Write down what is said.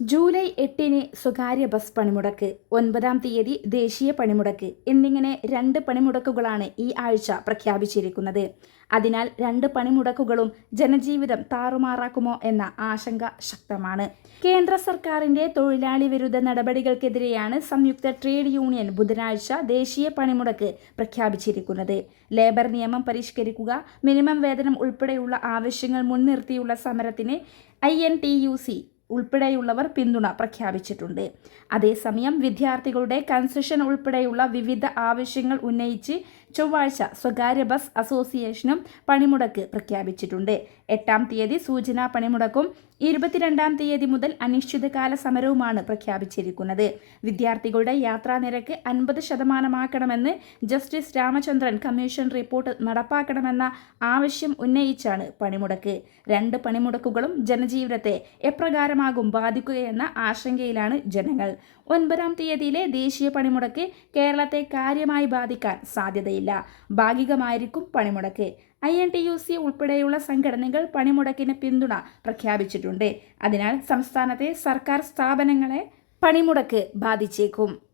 July എട്ടിന് സ്വകാര്യ bus പണിമുടക്ക് ഒൻപതാം തീയതി ദേശീയ പണിമുടക്ക് എന്നിങ്ങനെ രണ്ട് പണിമുടക്കുകളാണ് ഈ ആഴ്ച പ്രഖ്യാപിച്ചിരിക്കുന്നത്. അതിനാൽ രണ്ട് പണിമുടക്കുകളും ജനജീവിതം താറുമാറാക്കുമോ എന്ന ആശങ്ക ശക്തമാണ്. കേന്ദ്ര സർക്കാരിന്റെ തൊഴിലാളി വിരുദ്ധ നടപടികൾക്കെതിരെയാണ് സംയുക്ത ട്രേഡ് യൂണിയൻ ബുധനാഴ്ച ദേശീയ പണിമുടക്ക് പ്രഖ്യാപിച്ചിരിക്കുന്നത്. ലേബർ നിയമം പരിഷ്കരിക്കുക മിനിമം വേതനം ഉൾപ്പെടെയുള്ള ആവശ്യങ്ങൾ മുൻനിർത്തിയുള്ള സമരത്തിന് I N T U C ഉൾപ്പെടെയുള്ളവർ പിന്തുണ പ്രഖ്യാപിച്ചിട്ടുണ്ട്. അതേസമയം വിദ്യാർത്ഥികളുടെ കൺസെഷൻ ഉൾപ്പെടെയുള്ള വിവിധ ആവശ്യങ്ങൾ ഉന്നയിച്ച് ചൊവ്വാഴ്ച സ്വകാര്യ ബസ് അസോസിയേഷനും പണിമുടക്ക് പ്രഖ്യാപിച്ചിട്ടുണ്ട്. എട്ടാം തീയതി സൂചനാ പണിമുടക്കും ഇരുപത്തിരണ്ടാം തീയതി മുതൽ അനിശ്ചിതകാല സമരവുമാണ് പ്രഖ്യാപിച്ചിരിക്കുന്നത്. വിദ്യാർത്ഥികളുടെ യാത്രാ നിരക്ക് അൻപത് ശതമാനമാക്കണമെന്ന് ജസ്റ്റിസ് രാമചന്ദ്രൻ കമ്മീഷൻ റിപ്പോർട്ട് നടപ്പാക്കണമെന്ന ആവശ്യം ഉന്നയിച്ചാണ് പണിമുടക്ക്. രണ്ട് പണിമുടക്കുകളും ജനജീവിതത്തെ എപ്രകാരമാകും ബാധിക്കുകയെന്ന ആശങ്കയിലാണ് ജനങ്ങൾ. ഒൻപതാം തീയതിയിലെ ദേശീയ പണിമുടക്ക് കേരളത്തെ കാര്യമായി ബാധിക്കാൻ സാധ്യതയില്ല. ഭാഗികമായിരിക്കും പണിമുടക്ക്. I N T U C ഉൾപ്പെടെയുള്ള സംഘടനകൾ പണിമുടക്കിന് പിന്തുണ പ്രഖ്യാപിച്ചിട്ടുണ്ട്. അതിനാൽ സംസ്ഥാനത്തെ സർക്കാർ സ്ഥാപനങ്ങളെ പണിമുടക്ക് ബാധിച്ചേക്കും.